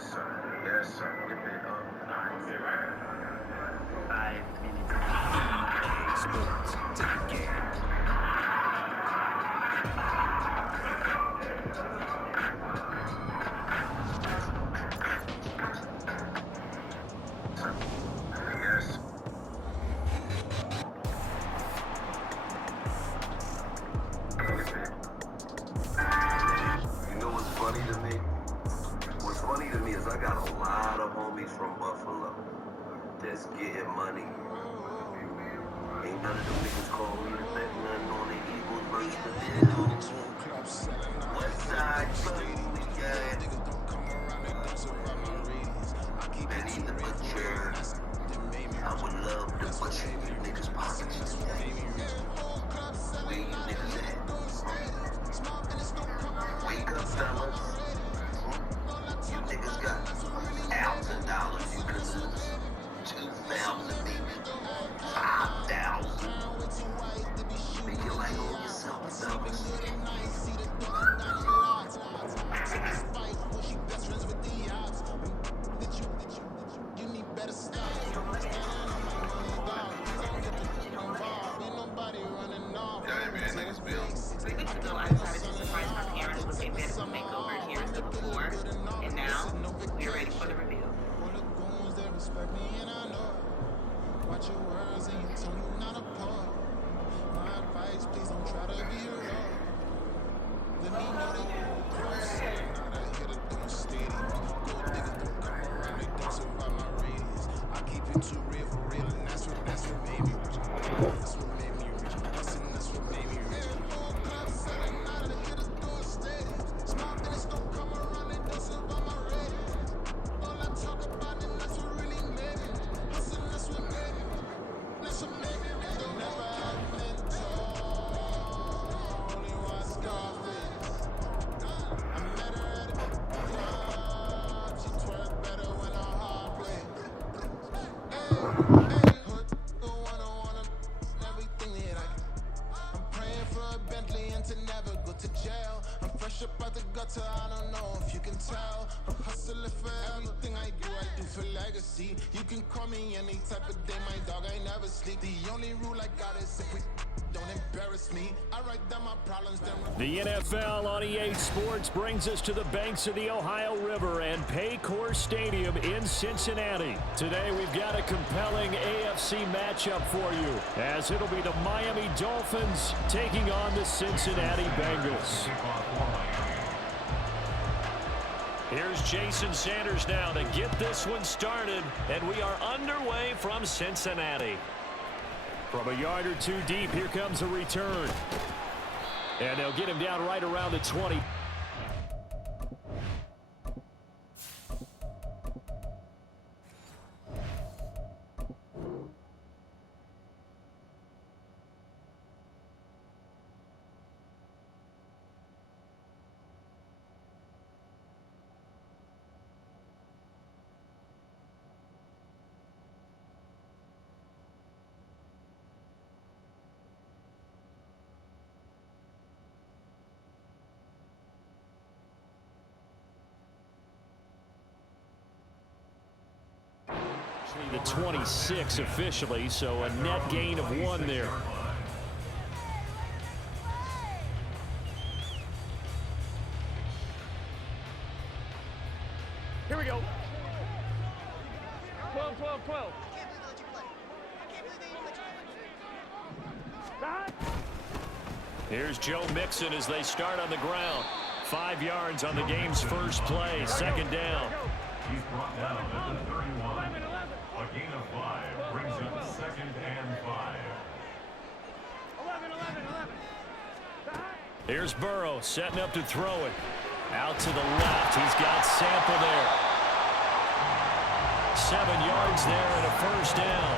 sir. Yes, sir. Get it up. Nice. 5 minutes. Sports. Take the game. Yes. You know what's funny to me? What's funny to me is I got a lot of homies from Buffalo that's getting money. Ain't none of them niggas call me to bet nothing on the Eagles versus the Bills. Westside Booty Gang. Benny the Butcher. I would love to butcher you niggas' pockets today. Where you niggas at? Wake up, fellas. You niggas got $1,000 you can lose. 2,000 maybe. 5,000. Make it like on yourself, fellas. We could go outside to surprise my parents with a medical makeover here to the floor. And now, we are ready for the reveal. Watch your words and you tell me not apart. My advice, please don't try to be alone. Let me know that you close. Not out here to do it steady. Gold niggas don't come around, they don't survive my radius. I keep it too real for real, and that's what made me rich. That's what made me rich. That's what made me rich. Whole club selling out of here to do it steady. Small business don't come around, they don't survive my radius. All I talk about, and that's what really made me. Hustle, that's what made me. That's what made me rich. Don't never have mentor. Only one Scarface. I met her at a club. She twerks better when her heart plays. Hey, hood, the one I wanna, everything that I can. I'm praying for a Bentley and to never go to jail. I'm fresh up out the gutter, I don't know if you can tell. I'm hustling for everything I do for legacy. You can call me any type of day, my dog, I never sleep. The only rule I got is if we don't embarrass me. I write down my problems, then The NFL on EA Sports brings us to the banks of the Ohio River and Paycor Stadium in Cincinnati. Today we've got a compelling AFC matchup for you, as it'll be the Miami Dolphins taking on the Cincinnati Bengals. Here's Jason Sanders now to get this one started, and we are underway from Cincinnati. From a yard or two deep, here comes a return. And they'll get him down right around the 20. The 26 officially, so a net gain of 1 there. Here we go. 12, 12, 12. Here's Joe Mixon as they start on the ground. 5 yards on the game's first play, second down. He's brought down at the 31. A gain of 5 brings up 2nd and 5. 11. Here's Burrow setting up to throw it. Out to the left. He's got Sample there. 7 yards there and a first down.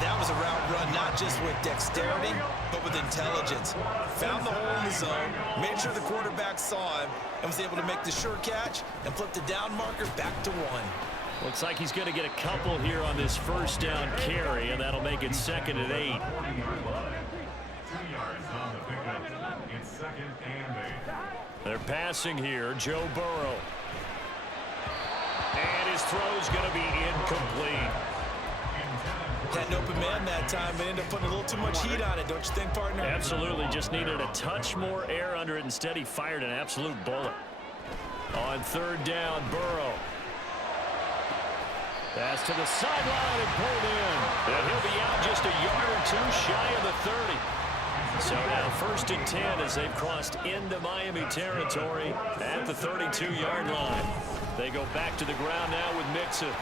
That was a route run not just with dexterity, but with intelligence. Found the hole in the zone, made sure the quarterback saw him, and was able to make the sure catch and flip the down marker back to 1. Looks like he's going to get a couple here on this first down carry, and that'll make it 2nd and 8. 2 yards on the pickup. It's 2nd and 8. They're passing here, Joe Burrow. throw's going to be incomplete. Had an open man that time, but ended up putting a little too much heat on it, don't you think, partner? Absolutely. Just needed a touch more air under it. Instead, he fired an absolute bullet. On third down, Burrow. Pass to the sideline and pulled in. And he'll be out just a yard or two shy of the 30. So now 1st and 10 as they've crossed into Miami territory at the 32-yard line. They go back to the ground now with Mixon.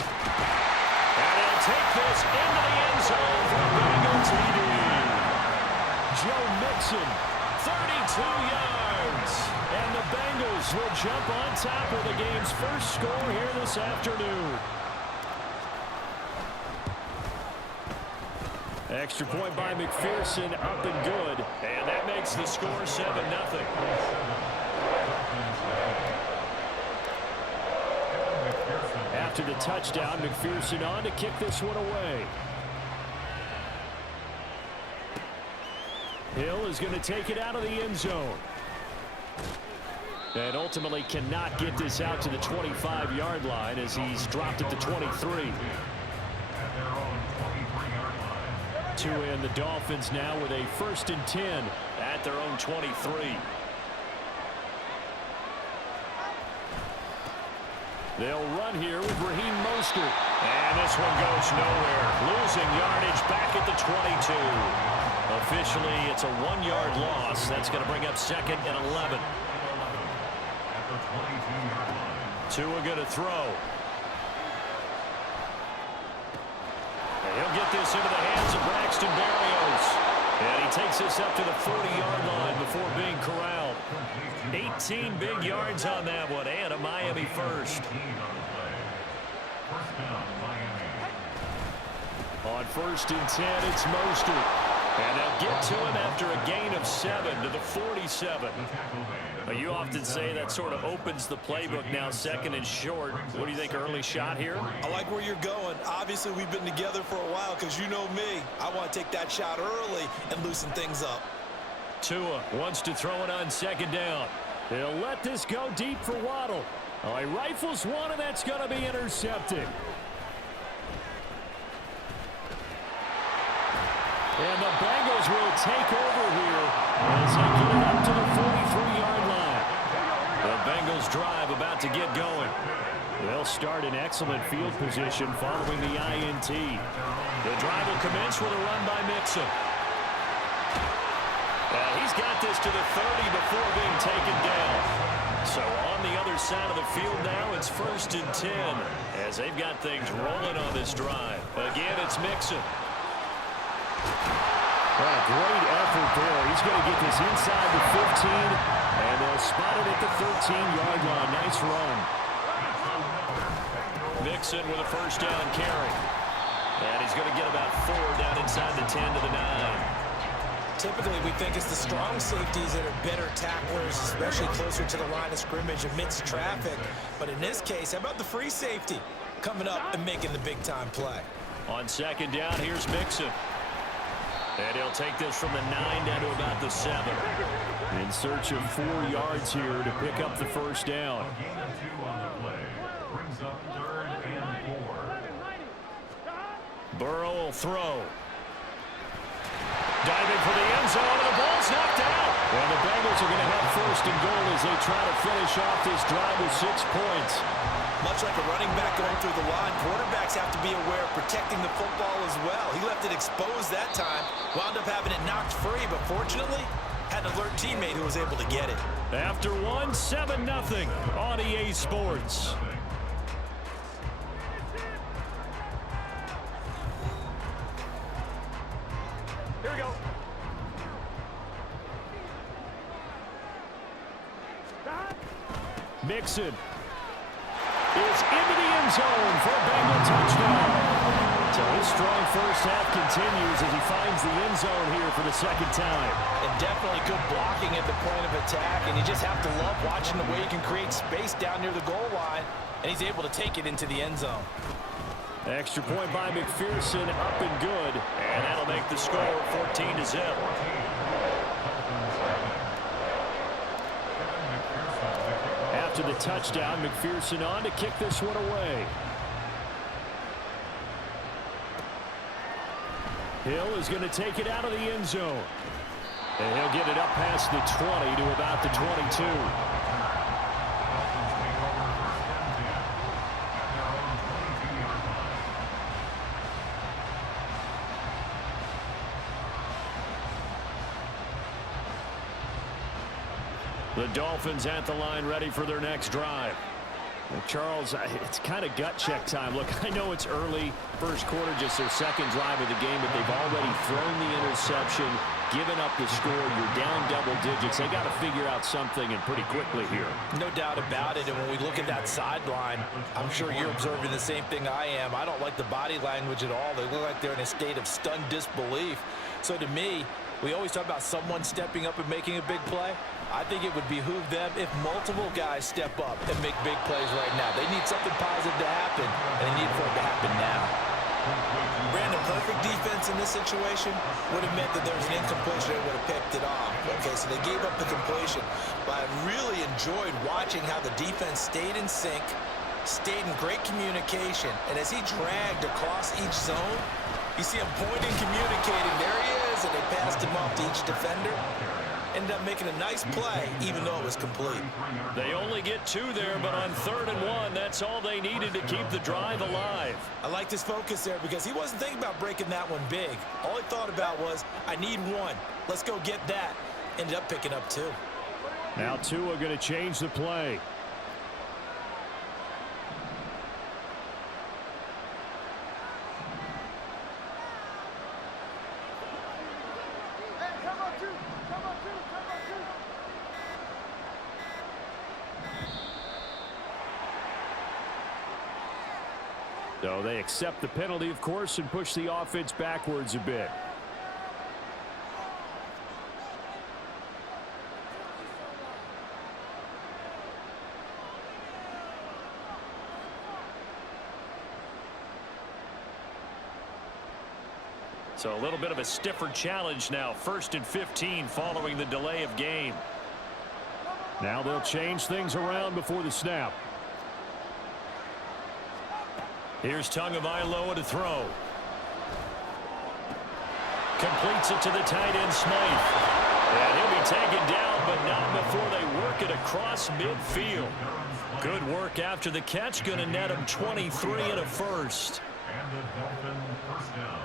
And they'll take this into the end zone for a Bengal TD. Joe Mixon, 32 yards. And the Bengals will jump on top of the game's first score here this afternoon. Extra point by McPherson, up and good. And that makes the score 7-0. After the touchdown, McPherson on to kick this one away. Hill is going to take it out of the end zone. And ultimately cannot get this out to the 25-yard line as he's dropped at the 23. To end the Dolphins now with a 1st and 10 at their own 23. They'll run here with Raheem Mostert. And this one goes nowhere. Losing yardage back at the 22. Officially, it's a 1-yard loss. That's going to bring up 2nd and 11. Tua going to throw. And he'll get this into the hands of Braxton Berrios. And he takes this up to the 40-yard line before being corralled. 18 big yards on that one, and a Miami first. On 1st and 10, it's Mostert. And they'll get to him after a gain of 7 to the 47. You often say that sort of opens the playbook now, 2nd and short. What do you think, early shot here? I like where you're going. Obviously, we've been together for a while because you know me. I want to take that shot early and loosen things up. Tua wants to throw it on 2nd down. He'll let this go deep for Waddle. Oh, he rifles one, and that's going to be intercepted. And the Bengals will take over here as they get it up to the 43-yard line. The Bengals drive about to get going. They'll start in excellent field position following the INT. The drive will commence with a run by Mixon. He's got this to the 30 before being taken down. So on the other side of the field now, it's 1st and 10 as they've got things rolling on this drive. Again, it's Mixon. Great effort there. He's going to get this inside the 15, and they'll spot it at the 13-yard line. Nice run. Mixon with a 1st down carry. And he's going to get about 4 down inside the 10 to the 9. Typically, we think it's the strong safeties that are better tacklers, especially closer to the line of scrimmage amidst traffic. But in this case, how about the free safety coming up and making the big-time play? On 2nd down, here's Mixon. And he'll take this from the 9 down to about the 7. In search of 4 yards here to pick up the 1st down. A gain of 2 on the play. Brings up 3rd and 4. Burrow will throw. Diving for the end zone, and the ball's knocked out. And the Bengals are going to have 1st and goal as they try to finish off this drive with 6 points. Much like a running back going through the line, quarterbacks have to be aware of protecting the football as well. He left it exposed that time, wound up having it knocked free, but fortunately, had an alert teammate who was able to get it. After 7-0 on EA Sports. Here we go. Mixon is into the end zone for a Bengal touchdown. So his strong first half continues as he finds the end zone here for the 2nd time. And definitely good blocking at the point of attack, and you just have to love watching the way he can create space down near the goal line, and he's able to take it into the end zone. Extra point by McPherson, up and good, and that'll make the score 14-0. After to the touchdown. McPherson on to kick this one away. Hill is going to take it out of the end zone. And he'll get it up past the 20 to about the 22. The Dolphins at the line, ready for their next drive. Well, Charles, it's kind of gut check time. Look, I know it's early, first quarter, just their second drive of the game, but they've already thrown the interception, given up the score. You're down double digits. They got to figure out something, and pretty quickly here. No doubt about it. And when we look at that sideline, I'm sure you're observing the same thing I am. I don't like the body language at all. They look like they're in a state of stunned disbelief. So to me, we always talk about someone stepping up and making a big play. I think it would behoove them if multiple guys step up and make big plays right now. They need something positive to happen, and they need for it to happen now. Brandon, perfect defense in this situation would have meant that there was an incompletion. They would have picked it off. Okay, so they gave up the completion. But I really enjoyed watching how the defense stayed in sync, stayed in great communication, and as he dragged across each zone, you see him pointing, communicating. There he is, and they passed him off to each defender. Ended up making a nice play, even though it was complete. They only get 2 there, but on 3rd and 1, that's all they needed to keep the drive alive. I liked his focus there because he wasn't thinking about breaking that one big. All he thought about was, I need 1. Let's go get that. Ended up picking up 2. Now Tua going to change the play. So they accept the penalty, of course, and push the offense backwards a bit. So a little bit of a stiffer challenge now. 1st and 15 following the delay of game. Now they'll change things around before the snap. Here's Tagovailoa to throw. Completes it to the tight end, Smythe. And he'll be taken down, but not before they work it across midfield. Good work after the catch. Going to net him 23 and a first. And the Dolphin first down.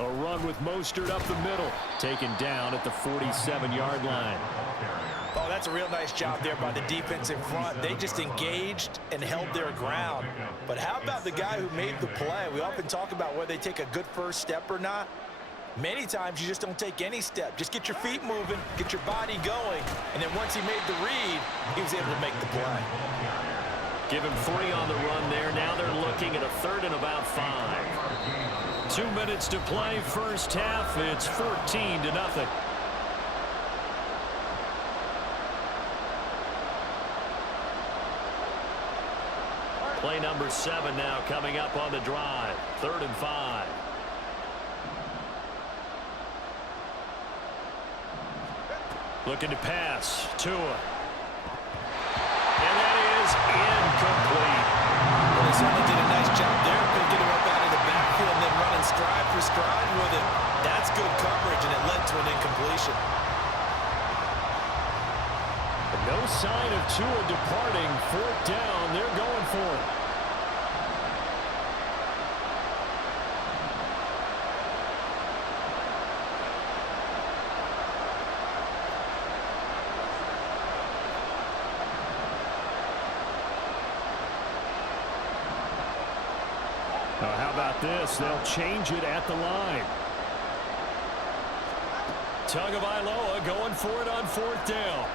A run with Mostert up the middle. Taken down at the 47-yard line. Oh, that's a real nice job there by the defense in front. They just engaged and held their ground. But how about the guy who made the play? We often talk about whether they take a good first step or not. Many times you just don't take any step. Just get your feet moving, get your body going, and then once he made the read, he was able to make the play. Give him 3 on the run there. Now they're looking at a 3rd and about 5. 2 minutes to play, first half. It's 14-0. Play number 7 now coming up on the drive. 3rd and 5. Looking to pass. Tua. And that is incomplete. Well, they certainly did a nice job there. Picking him up out of the backfield and then running stride for stride with him. That's good coverage, and it led to an incompletion. No sign of Tua departing. 4th down. They're going for it. Now, how about this? They'll change it at the line. Tagovailoa going for it on 4th down.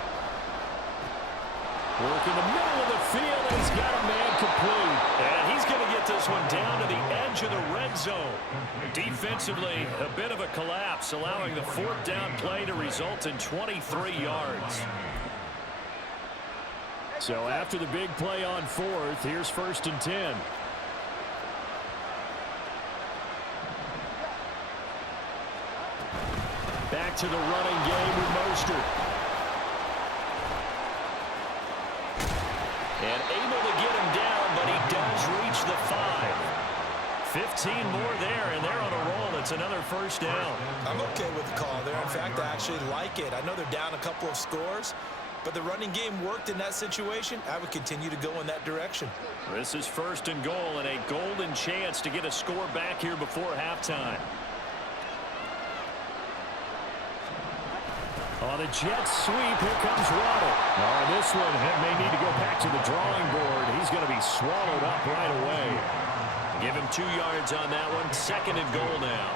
Work in the middle of the field, and he's got a man complete. And he's going to get this one down to the edge of the red zone. Defensively, a bit of a collapse, allowing the 4th down play to result in 23 yards. So after the big play on 4th, here's 1st and 10. Back to the running game with Mostert. And able to get him down, but he does reach the 5. 15 more there, and they're on a roll. It's another first down. I'm okay with the call there. In fact, I actually like it. I know they're down a couple of scores, but the running game worked in that situation. I would continue to go in that direction. This is first and goal, and a golden chance to get a score back here before halftime. On a jet sweep, here comes Waddle. On this one, he may need to go back to the drawing board. He's going to be swallowed up right away. Give him 2 yards on that one. Second and goal now.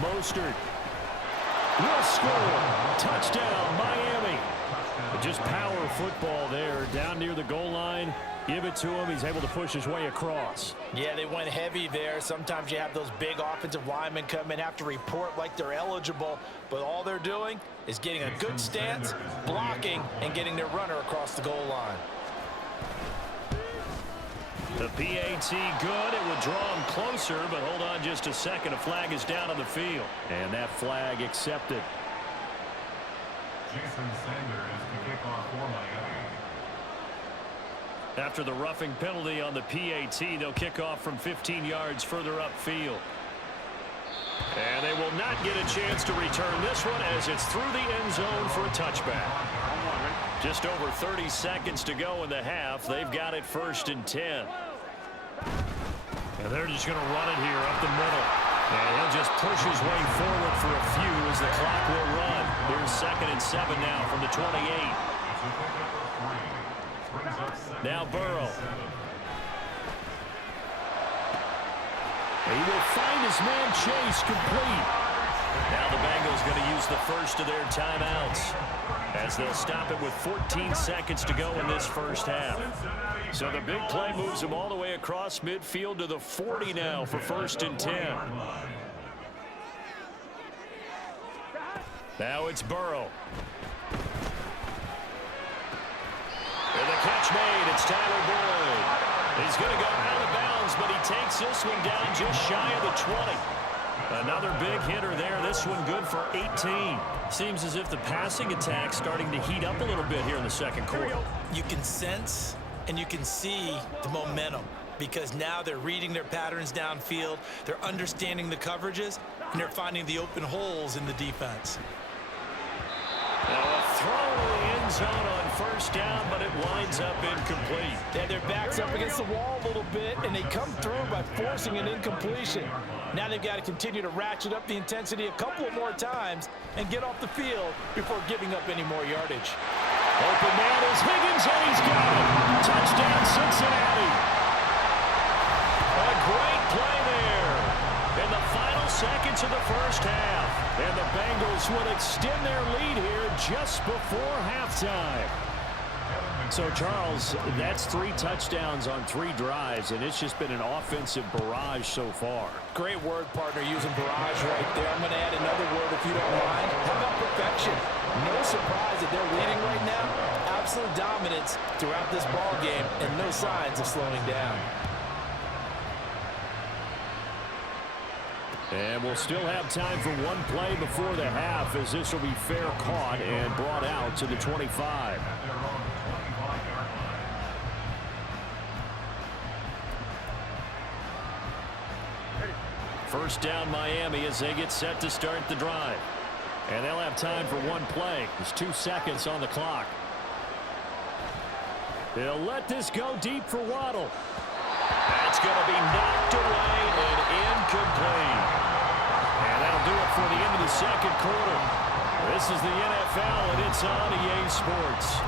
Mostert will score. Touchdown, Miami. Just power football there. Down near the goal line. Give it to him. He's able to push his way across. Yeah, they went heavy there. Sometimes you have those big offensive linemen come in, have to report like they're eligible, but all they're doing is getting a good stance, blocking, and getting their runner across the goal line. The PAT good. It would draw him closer, but hold on just a second. A flag is down on the field. And that flag accepted. Jason Sanders to kick off for Miami. After the roughing penalty on the PAT, they'll kick off from 15 yards further upfield. And they will not get a chance to return this one as it's through the end zone for a touchback. Just over 30 seconds to go in the half. They've got it first and 10. And they're just going to run it here up the middle. And he'll just push his way forward for a few as the clock will run. Here's second and 7 now from the 28. Now Burrow. He will find his man Chase complete. Now the Bengals going to use the first of their timeouts as they'll stop it with 14 seconds to go in this first half. So the big play moves them all the way across midfield to the 40 now for first and 10. Now it's Burrow. And the catch made. It's Tyler Boyd. He's going to go out of bounds, but he takes this one down just shy of the 20. Another big hitter there. This one good for 18. Seems as if the passing attack's starting to heat up a little bit here in the second quarter. You can sense and you can see the momentum because now they're reading their patterns downfield. They're understanding the coverages, and they're finding the open holes in the defense. Now a throw in the end zone on first down, but it winds up incomplete. Yeah, their back's up against the wall a little bit, and they come through by forcing an incompletion. Now they've got to continue to ratchet up the intensity a couple of more times and get off the field before giving up any more yardage. Open man is Higgins, and he's got it. Touchdown, Cincinnati. A great play there in the final seconds of the first half. And the Bengals will extend their lead here just before halftime. So, Charles, that's 3 touchdowns on 3 drives, and it's just been an offensive barrage so far. Great word, partner, using barrage right there. I'm going to add another word if you don't mind. How about perfection? No surprise that they're leading right now. Absolute dominance throughout this ball game and no signs of slowing down. And we'll still have time for one play before the half as this will be fair caught and brought out to the 25. First down Miami as they get set to start the drive. And they'll have time for one play. There's 2 seconds on the clock. They'll let this go deep for Waddle. That's going to be knocked away and incomplete. And that'll do it for the end of the second quarter. This is the NFL, and it's on EA Sports.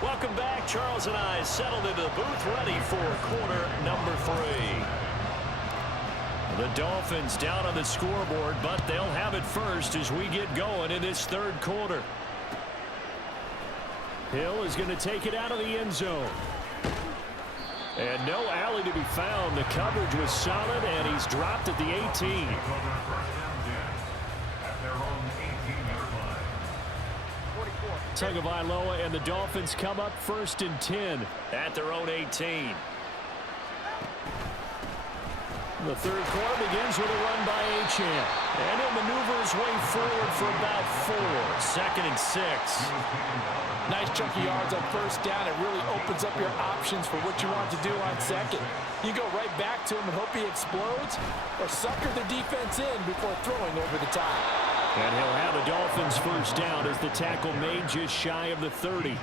Welcome back. Charles and I settled into the booth ready for quarter number 3. The Dolphins down on the scoreboard, but they'll have it first as we get going in this third quarter. Hill is going to take it out of the end zone. And no alley to be found. The coverage was solid, and he's dropped at the 18. Tagovailoa and the Dolphins come up first and 10 at their own 18. The third quarter begins with a run by Achane. And he'll maneuver his way forward for about 4. 2nd and 6. Nice chunky yards on first down. It really opens up your options for what you want to do on second. You go right back to him and hope he explodes, or sucker the defense in before throwing over the top. And he'll have a Dolphins first down as the tackle made just shy of the 30.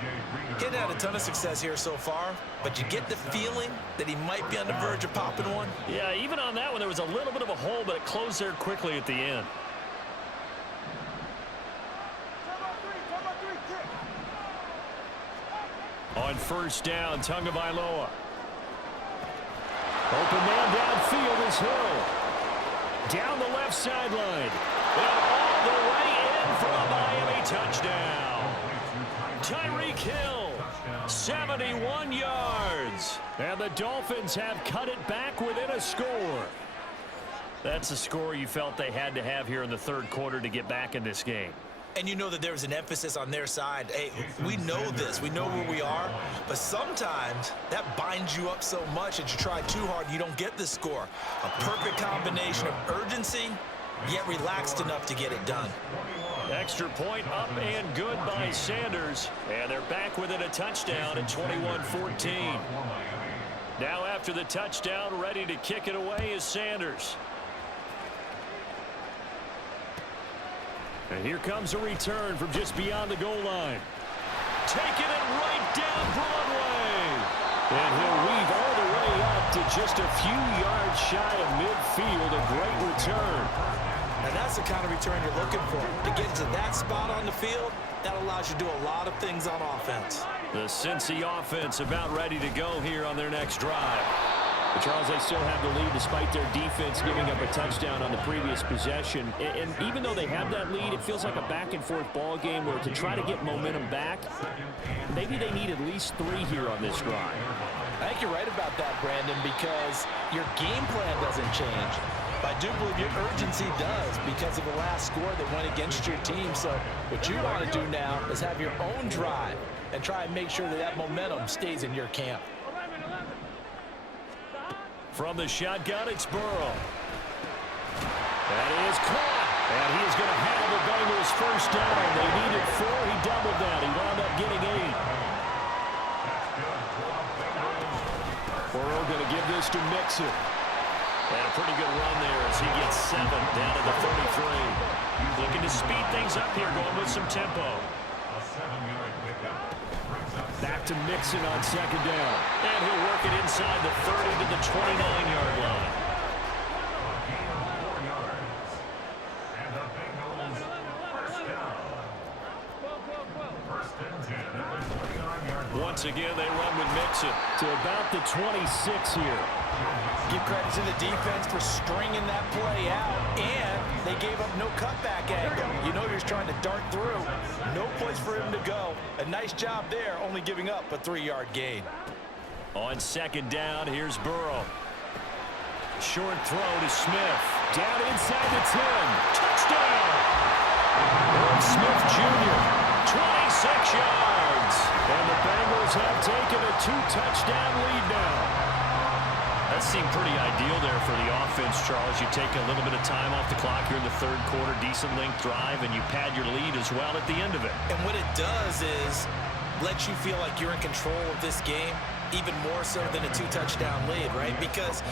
Getting had a ton of success here so far, but you get the feeling that he might be on the verge of popping one. Yeah, even on that one, there was a little bit of a hole, but it closed there quickly at the end. On first down, Tagovailoa. Open man downfield is Hill. Down the left sideline. And all the way in for a Miami touchdown. Tyreek Hill, 71 yards. And the Dolphins have cut it back within a score. That's a score you felt they had to have here in the third quarter to get back in this game. And you know that there was an emphasis on their side. Hey, we know this. We know where we are. But sometimes that binds you up so much that you try too hard, you don't get the score. A perfect combination of urgency, yet relaxed enough to get it done. Extra point up and good by Sanders. And they're back within a touchdown at 21-14. Now after the touchdown, ready to kick it away is Sanders. And here comes a return from just beyond the goal line. Taking it right down Broadway. And he'll weave all the way up to just a few yards shy of midfield. A great return. And that's the kind of return you're looking for. To get to that spot on the field, that allows you to do a lot of things on offense. The Cincy offense about ready to go here on their next drive. But Charles, they still have the lead despite their defense giving up a touchdown on the previous possession. And even though they have that lead, it feels like a back-and-forth ball game where to try to get momentum back, maybe they need at least 3 here on this drive. I think you're right about that, Brandon, because your game plan doesn't change. But I do believe your urgency does because of the last score that went against your team. So what you want to do now is have your own drive and try and make sure that that momentum stays in your camp. From the shotgun, it's Burrow. That is caught. And he is going to have the Bengals first down. They needed 4. He doubled that. He wound up getting 8. Burrow going to give this to Mixon. And a pretty good run there as he gets 7 down to the 33. Looking to speed things up here, going with some tempo. Back to Mixon on second down. And he'll work it inside the 30 to the 29-yard line. Once again, they run with Mixon to about the 26 here. Give credit to the defense for stringing that play out, and they gave up no cutback angle. You know you're just trying to dart through. No place for him to go. A nice job there, only giving up a 3-yard gain. On second down, here's Burrow. Short throw to Smith. Down inside the 10. Touchdown! Irv Smith Jr., 26 yards. And the Bengals have taken a 2-touchdown lead now. That seemed pretty ideal there for the offense, Charles. You take a little bit of time off the clock here in the third quarter, decent length drive, and you pad your lead as well at the end of it. And what it does is let you feel like you're in control of this game, even more so than a 2-touchdown lead, right? Because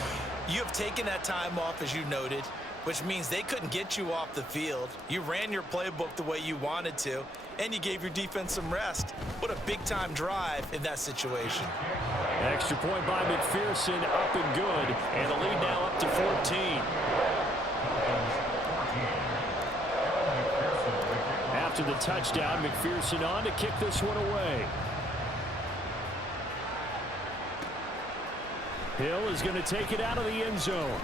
you have taken that time off, as you noted, which means they couldn't get you off the field. You ran your playbook the way you wanted to, and you gave your defense some rest. What a big-time drive in that situation. Extra point by McPherson, up and good, and the lead now up to 14. After the touchdown, McPherson on to kick this one away. Hill is going to take it out of the end zone.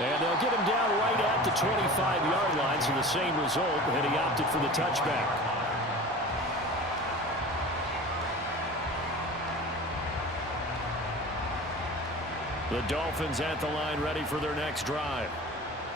And they'll get him down right at the 25-yard line, so the same result, and he opted for the touchback. The Dolphins at the line ready for their next drive.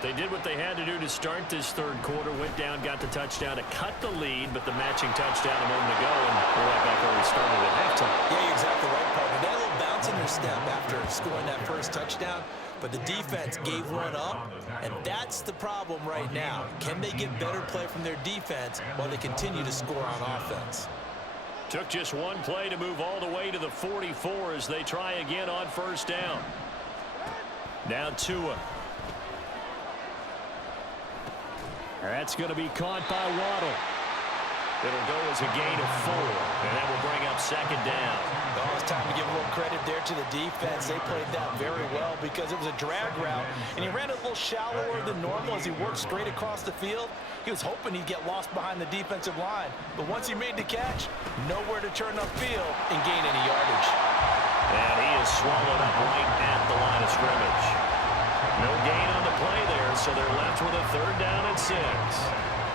They did what they had to do to start this third quarter, went down, got the touchdown to cut the lead, but the matching touchdown a moment ago, and we're right back where we started at halftime. Yeah, you're exactly right, partner. They had a little bounce in their step after scoring that first touchdown. but the defense gave one up, and that's the problem right now. Can they get better play from their defense while they continue to score on offense? Took just one play to move all the way to the 44 as they try again on first down. Now Tua. That's going to be caught by Waddle. It'll go as a gain of 4, and that will bring up second down. Oh, it's time to give a little credit there to the defense. They played that very well because it was a drag route, and he ran a little shallower than normal as he worked straight across the field. He was hoping he'd get lost behind the defensive line, but once he made the catch, nowhere to turn upfield and gain any yardage. And he is swallowed up right at the line of scrimmage. No gain on the play there, so they're left with a 3rd down and 6.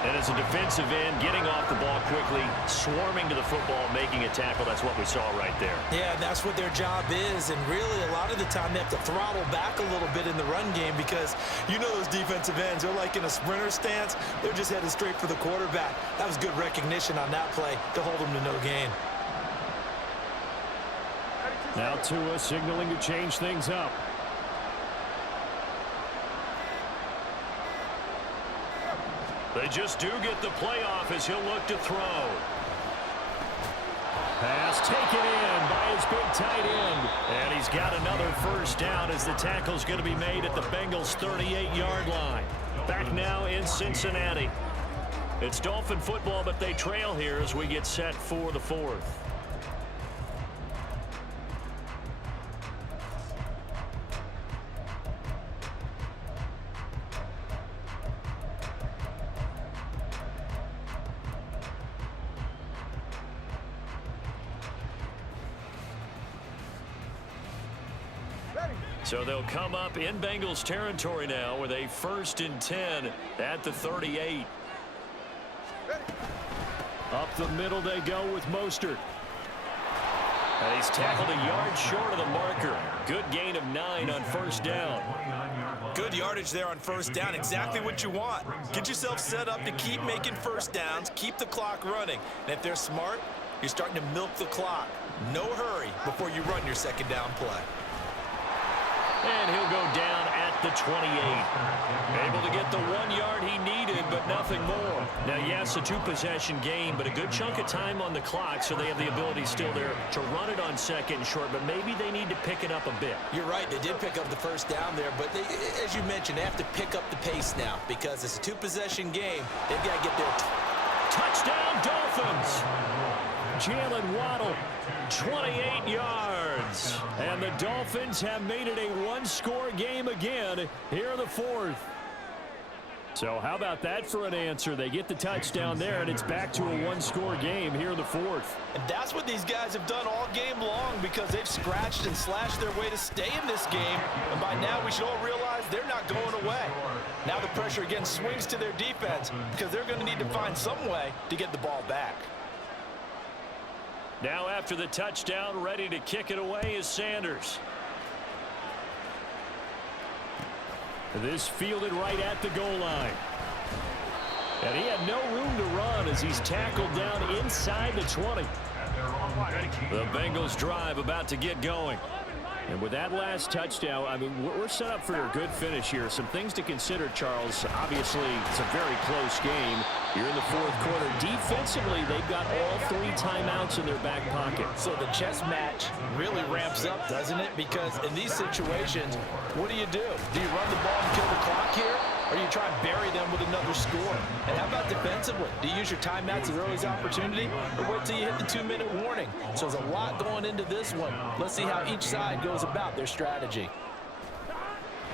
And as a defensive end, getting off the ball quickly, swarming to the football, making a tackle, that's what we saw right there. Yeah, and that's what their job is. And really, a lot of the time, they have to throttle back a little bit in the run game because you know those defensive ends, they're like in a sprinter stance. They're just headed straight for the quarterback. That was good recognition on that play to hold them to no gain. Now Tua signaling to change things up. They just do get the playoff as he'll look to throw. Pass taken in by his big tight end. And he's got another first down as the tackle's going to be made at the Bengals' 38-yard line. Back now in Cincinnati. It's Dolphin football, but they trail here as we get set for the 4th. So they'll come up in Bengals territory now with a 1st and 10 at the 38. Up the middle they go with Mostert. And he's tackled a yard short of the marker. Good gain of 9 on first down. Good yardage there on first down. Exactly what you want. Get yourself set up to keep making first downs, keep the clock running. And if they're smart, you're starting to milk the clock. No hurry before you run your second down play. And he'll go down at the 28. Able to get the 1 yard he needed, but nothing more. Now, yes, a 2-possession game, but a good chunk of time on the clock, so they have the ability still there to run it on 2nd and short, but maybe they need to pick it up a bit. You're right. They did pick up the first down there, but they, as you mentioned, they have to pick up the pace now because it's a 2-possession game. They've got to get their touchdown, Dolphins. Jalen Waddle, 28 yards. And the Dolphins have made it a 1-score game again here in the 4th. So how about that for an answer? They get the touchdown there, and it's back to a 1-score game here in the 4th. And that's what these guys have done all game long because they've scratched and slashed their way to stay in this game. And by now, we should all realize they're not going away. Now the pressure again swings to their defense because they're going to need to find some way to get the ball back. Now after the touchdown, ready to kick it away is Sanders. This fielded right at the goal line. And he had no room to run as he's tackled down inside the 20. The Bengals drive about to get going. And with that last touchdown, I mean, we're set up for a good finish here. Some things to consider, Charles. Obviously, it's a very close game. You're in the 4th quarter. Defensively, they've got all 3 timeouts in their back pocket. So the chess match really ramps up, doesn't it? Because in these situations, what do? Do you run the ball and kill the clock here? Or do you try and bury them with another score? And how about defensively? Do you use your timeouts as early as opportunity? Or wait till you hit the 2-minute warning? So there's a lot going into this one. Let's see how each side goes about their strategy.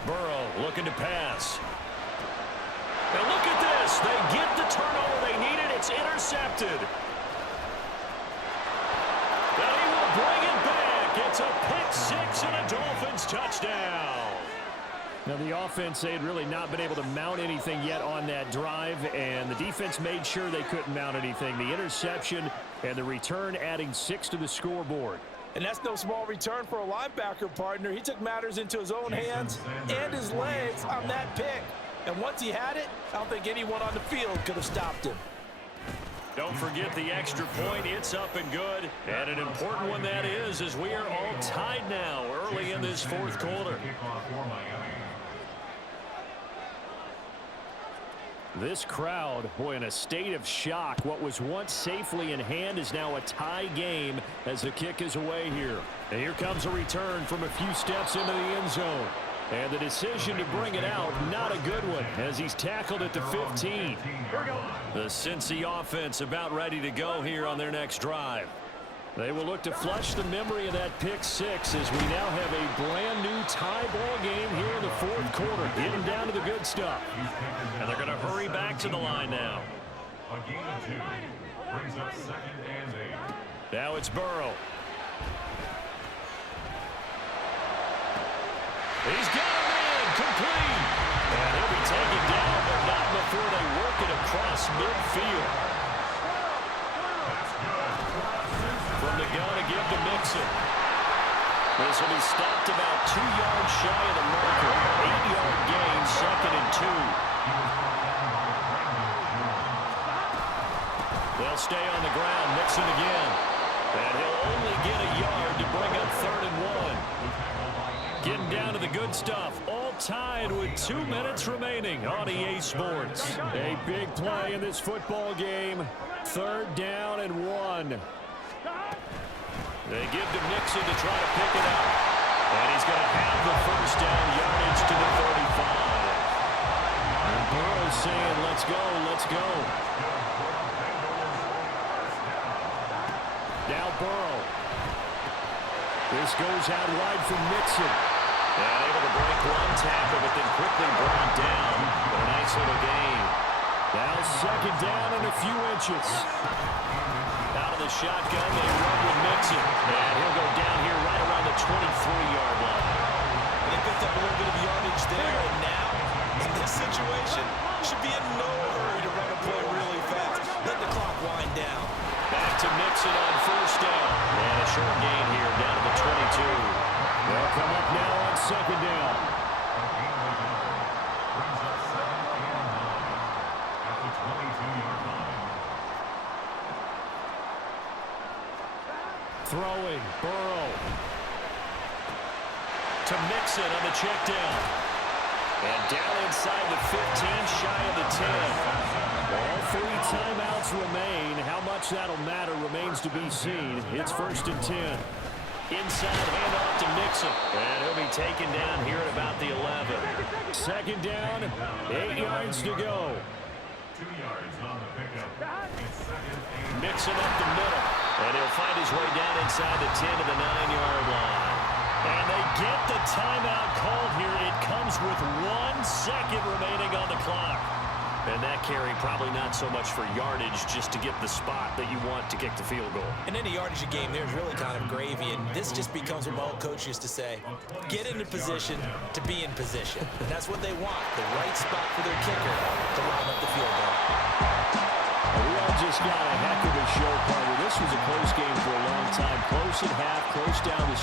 Burrow looking to pass. And look at this. They get the turnover they needed. It's intercepted. And he will bring it back. It's a pick-6 and a Dolphins touchdown. Now, the offense, they had really not been able to mount anything yet on that drive, and the defense made sure they couldn't mount anything. The interception and the return adding 6 to the scoreboard. And that's no small return for a linebacker partner. He took matters into his own hands and his legs on that pick. And once he had it, I don't think anyone on the field could have stopped him. Don't forget the extra point. It's up and good. And an important one that is, as we are all tied now. early in this fourth quarter. Kickoff for Miami. This crowd, boy, in a state of shock. What was once safely in hand is now a tie game as the kick is away here. And here comes a return from a few steps into the end zone. And the decision to bring it out, not a good one, as he's tackled at the 15. The Cincy offense about ready to go here on their next drive. They will look to flush the memory of that pick six as we now have a brand new tie ball game here in the fourth quarter. Getting down to the good stuff. And they're going to hurry back to the line now. A gain of 2 brings up 2nd and 8. Now it's Burrow. He's got him in, complete. And he'll be taken down, but not before they work it across midfield. From the gun to give to Mixon. This will be stopped about 2 yards shy of the marker. 8-yard gain, 2nd and 2. They'll stay on the ground. Mixon again. And he'll only get a yard to bring up 3rd and 1. Getting down to the good stuff. All tied with 2 minutes remaining on EA Sports. A big play in this football game. 3rd down and 1. They give to Mixon to try to pick it up. And he's going to have the first down, yardage to the 35. And Burrow's saying, let's go, let's go. Now Burrow. This goes out wide from Mixon. And able to break one tackle, but then quickly brought down. But a nice little gain. Now 2nd down and a few inches. Out of the shotgun, they run with Mixon. And he'll go down here right around the 23-yard line. They picked up a little bit of yardage there, and now, in this situation, should be in no hurry to run a play really fast. Let the clock wind down. Back to Mixon on 1st down. And a short gain here down to the 22. They'll come up now on 2nd down. Brings up 2nd and 9 at the 22-yard line. Throwing, Burrow. To Mixon on the check down. And down inside the 15, shy of the 10. All 3 timeouts remain. How much that'll matter remains to be seen. It's 1st and 10. Inside handoff to Mixon. And he'll be taken down here at about the 11. 2nd down, 8 yards to go. 2 yards on the pickup. It's 2nd and Mixon up the middle. And he'll find his way down inside the 10 to the 9-yard line. And they get the timeout called here. It comes with 1 second remaining on the clock. And that carry probably not so much for yardage, just to get the spot that you want to kick the field goal. In any yardage game, there's really kind of gravy, and this just becomes what my old coach used to say. Get into position to be in position. And that's what they want, the right spot for their kicker to line up the field goal. We all just got a heck of a show, partner. This was a close game for a long time. Close at half, close down the stretch.